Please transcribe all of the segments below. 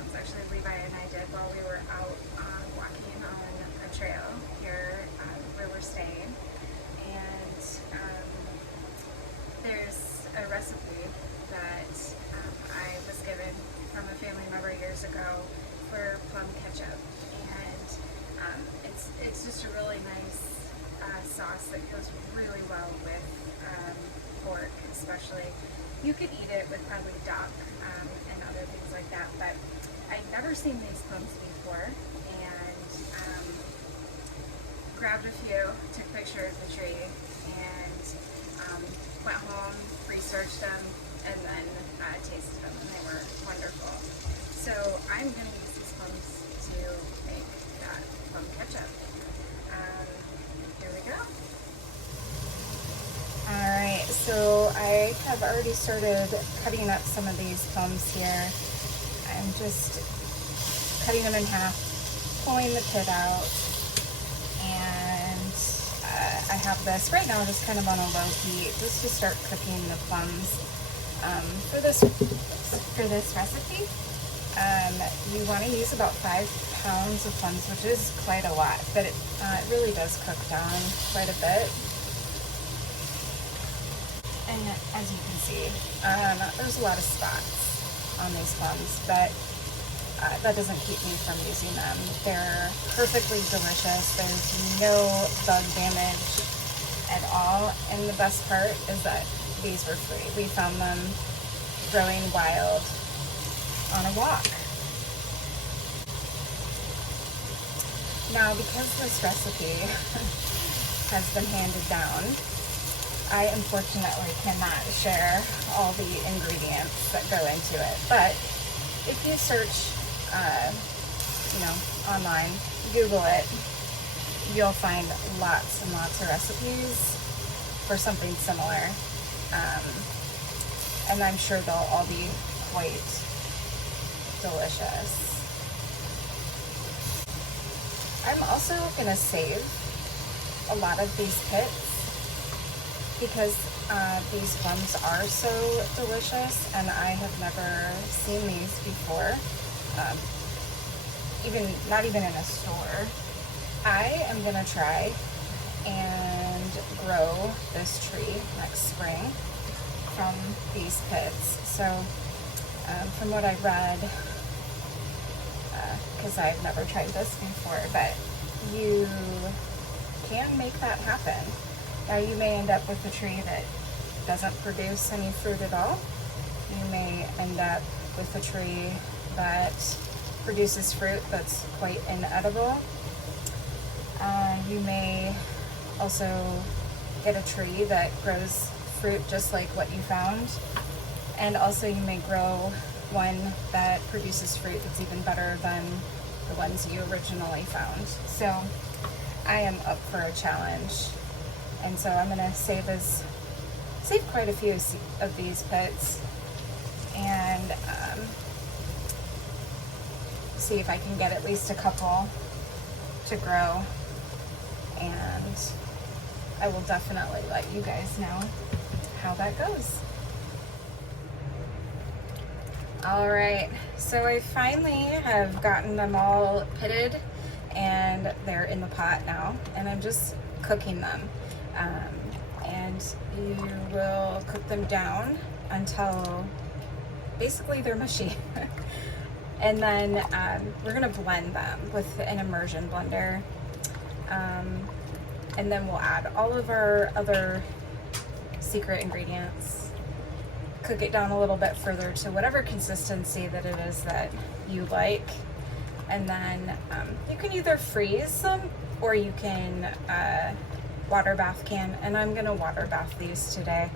plums. Actually, Levi and I did while we were out walking on a trail here where we're staying. And there's a recipe that I was given from a family member years ago for plum ketchup, and it's just a really nice sauce that goes really well with pork, especially. You could eat it with probably duck and other things like that, but I'd never seen these plums before, and grabbed a few, took pictures of the tree, and went home, researched them, and then tasted them, and they were wonderful. So I'm going to use these plums to make that plum ketchup. Here we go. Alright, so I have already started cutting up some of these plums here. I'm just cutting them in half, pulling the pit out, and I have this right now just kind of on a low heat just to start cooking the plums. For this recipe, you want to use about 5 pounds of plums, which is quite a lot, but it really does cook down quite a bit. And as you can see, there's a lot of spots on these plums, but that doesn't keep me from using them. They're perfectly delicious. There's no bug damage at all, and the best part is that these were free. We found them growing wild on a walk. Now, because this recipe has been handed down, I unfortunately cannot share all the ingredients that go into it. But if you search, online, Google it, you'll find lots and lots of recipes for something similar. And I'm sure they'll all be quite delicious. I'm also going to save a lot of these pits because these plums are so delicious, and I have never seen these before, not even in a store. I am going to try and grow this tree next spring from these pits. So from what I read, because I've never tried this before, but you can make that happen. Now, you may end up with a tree that doesn't produce any fruit at all. You may end up with a tree that produces fruit that's quite inedible. You may also get a tree that grows fruit just like what you found, and also you may grow one that produces fruit that's even better than the ones you originally found. So I am up for a challenge, and so I'm going to save quite a few of these pits and see if I can get at least a couple to grow, and I will definitely let you guys know how that goes. All right, so I finally have gotten them all pitted, and they're in the pot now, and I'm just cooking them. And you will cook them down until basically they're mushy. And then we're gonna blend them with an immersion blender. And then we'll add all of our other secret ingredients, cook it down a little bit further to whatever consistency that it is that you like. And then you can either freeze them or you can water bath can. And I'm gonna water bath these today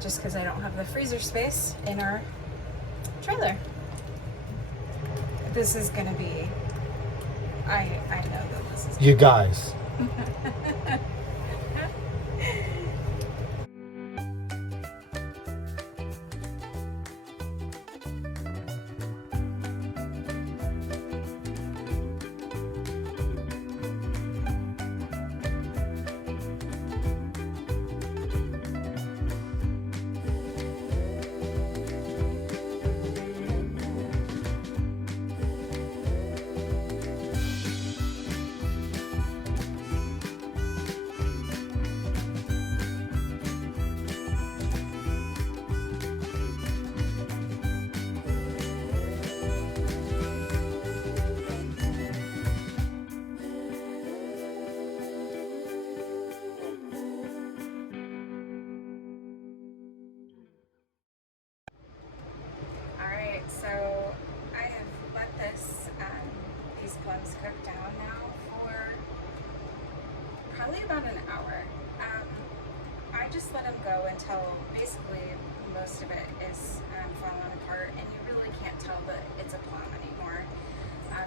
just because I don't have the freezer space in our trailer. This is gonna be, I know that this is you guys. just let them go until basically most of it is falling apart and you really can't tell that it's a plum anymore.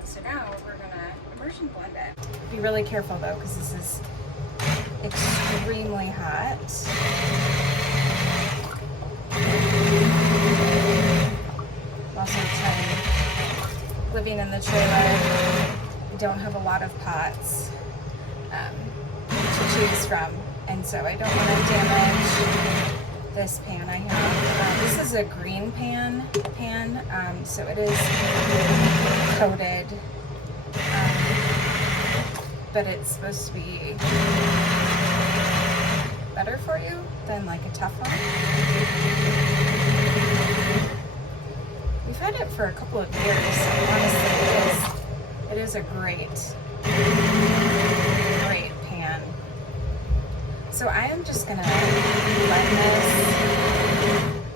So now we're gonna immersion blend it. Be really careful though, because this is extremely hot. Also living in the trailer, we don't have a lot of pots to choose from, and so I don't want to damage this pan I have. This is a green pan, so it is coated, but it's supposed to be better for you than like a Teflon. We've had it for a couple of years, so honestly it is a great pan. So I am just gonna blend this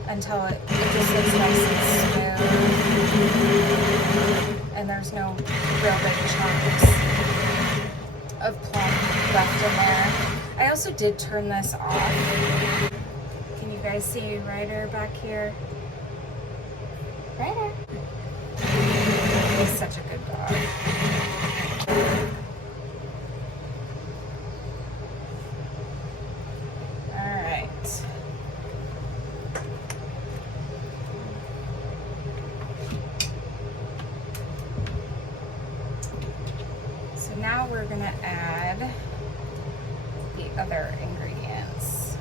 until it just looks nice and smooth and there's no real big chunks of plum left in there. I also did turn this off. Can you guys see Ryder back here? Ryder. He's such a good dog. Alright. So now we're going to add the other ingredients.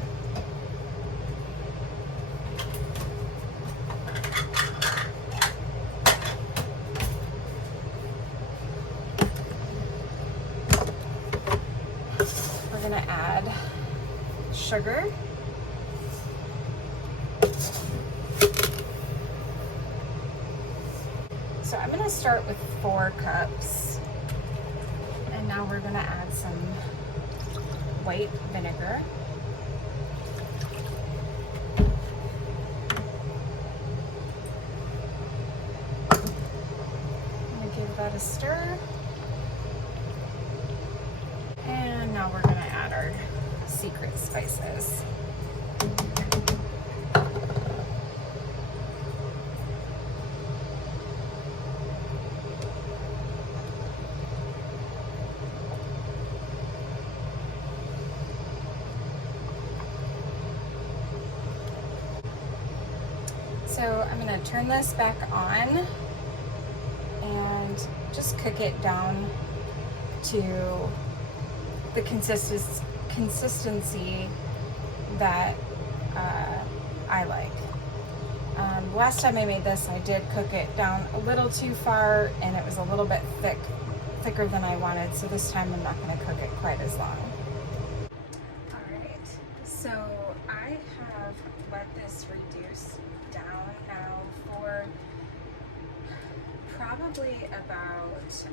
We're going to add sugar, so I'm going to start with 4 cups, and now we're going to add some white vinegar. I'm going to give that a stir, and now we're going to add our secret spices. So I'm going to turn this back on and just cook it down to the consistency that I like. Last time I made this, I did cook it down a little too far and it was a little bit thicker than I wanted, so this time I'm not going to cook it quite as long. Alright, so I have let this reduce down now for probably about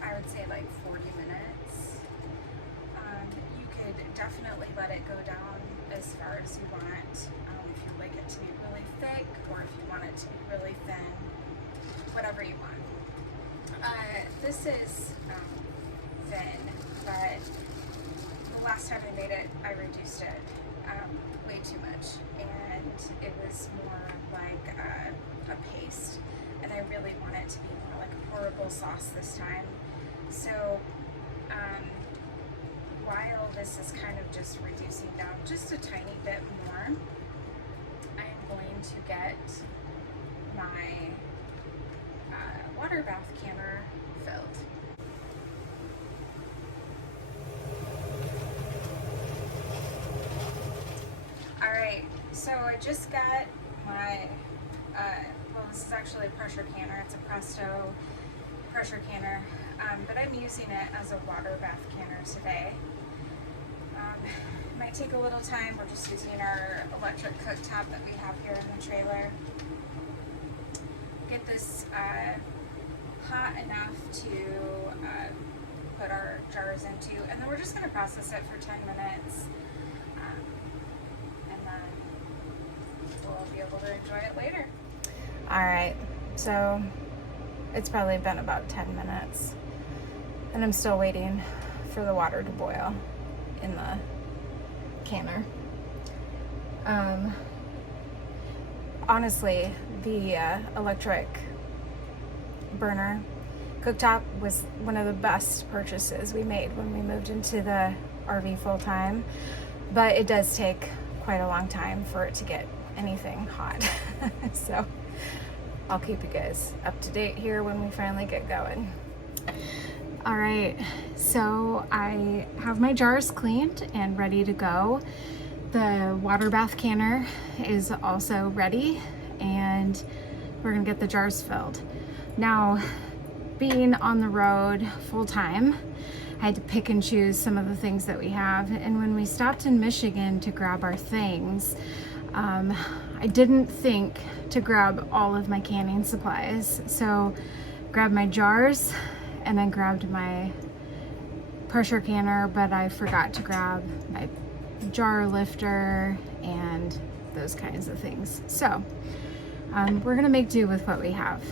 I would say like 40 minutes. You could definitely let it go down as far as you want, if you like it to be really thick or if you want it to be really thin, whatever you want. This is thin, but the last time I made it, I reduced it way too much, and it was more like a paste, and I really want it to be more like a pourable sauce this time. So while this is kind of just reducing down just a tiny bit more, I'm going to get my water bath canner filled. Alright, so I just got my, well, this is actually a pressure canner. It's a Presto pressure canner, but I'm using it as a water bath canner today. It might take a little time. We're just using our electric cooktop that we have here in the trailer. Get this hot enough to put our jars into, and then we're just going to process it for 10 minutes, and then we'll be able to enjoy it later. Alright, so it's probably been about 10 minutes, and I'm still waiting for the water to boil. in the canner. Honestly, the electric burner cooktop was one of the best purchases we made when we moved into the RV full time, but it does take quite a long time for it to get anything hot. So I'll keep you guys up to date here when we finally get going. All right, so I have my jars cleaned and ready to go. The water bath canner is also ready, and we're gonna get the jars filled. Now, being on the road full time, I had to pick and choose some of the things that we have. And when we stopped in Michigan to grab our things, I didn't think to grab all of my canning supplies. So grabbed my jars and then grabbed my pressure canner, but I forgot to grab my jar lifter and those kinds of things. So we're gonna make do with what we have.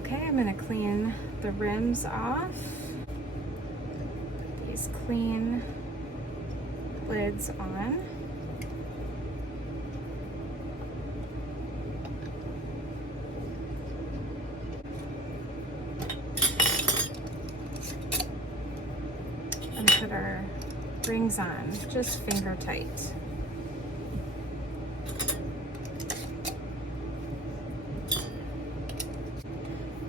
Okay, I'm gonna clean the rims off. Put these clean lids on. And put our rings on, just finger tight.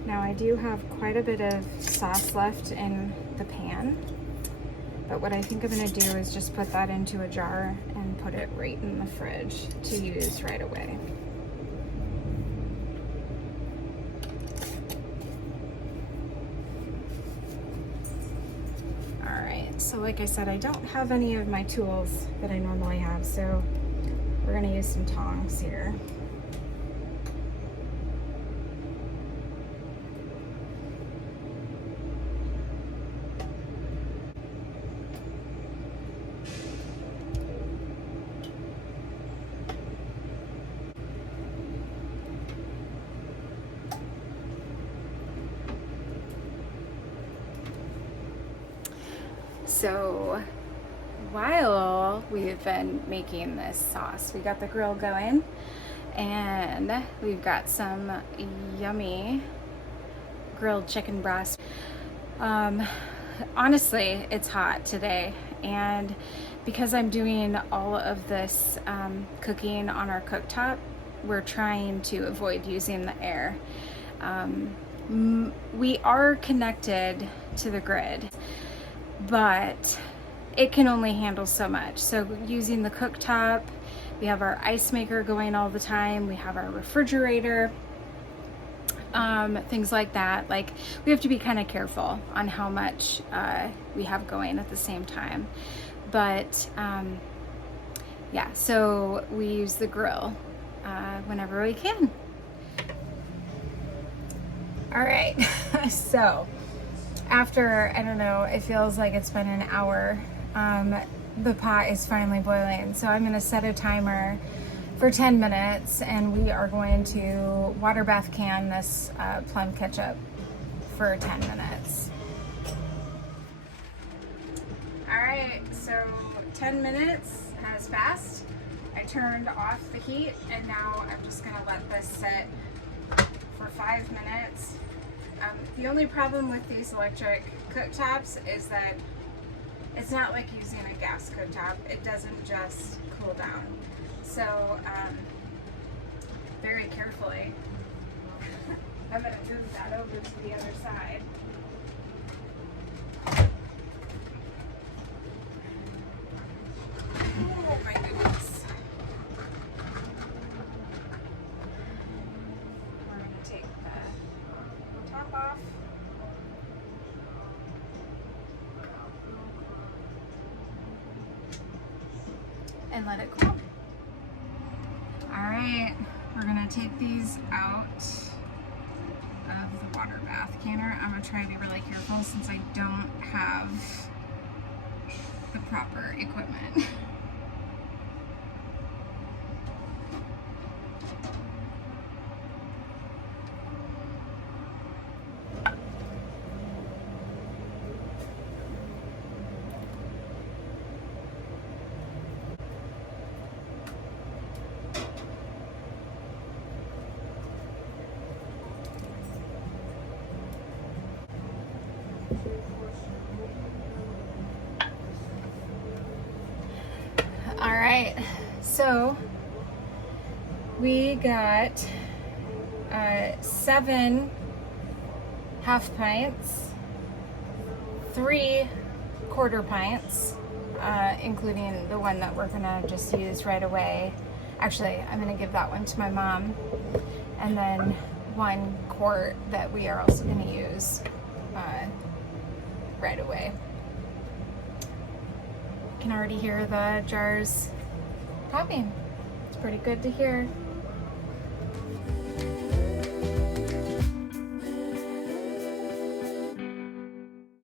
Now I do have quite a bit of sauce left in the pan, but what I think I'm gonna do is just put that into a jar and put it right in the fridge to use right away. All right, so like I said, I don't have any of my tools that I normally have, so we're gonna use some tongs here. So while we've been making this sauce, we got the grill going and we've got some yummy grilled chicken breast. Honestly, it's hot today, and because I'm doing all of this cooking on our cooktop, we're trying to avoid using the air. We are connected to the grid, but it can only handle so much. So using the cooktop, we have our ice maker going all the time, we have our refrigerator, things like that. Like, we have to be kind of careful on how much we have going at the same time. But yeah, so we use the grill whenever we can. All right, so after, I don't know, it feels like it's been an hour, the pot is finally boiling. So I'm gonna set a timer for 10 minutes and we are going to water bath can this plum ketchup for 10 minutes. All right, so 10 minutes has passed. I turned off the heat and now I'm just gonna let this sit for 5 minutes. The only problem with these electric cooktops is that it's not like using a gas cooktop. It doesn't just cool down. So very carefully, I'm going to move that over to the other side. Oh my goodness. We're going to take the top off. And let it cool. All right, we're gonna take these out of the water bath canner. I'm gonna try to be really careful since I don't have the proper equipment. All right, so we got 7 half pints, 3 quarter pints, including the one that we're gonna just use right away. Actually, I'm gonna give that one to my mom, and then 1 quart that we are also gonna use right away. You can already hear the jars popping. It's pretty good to hear.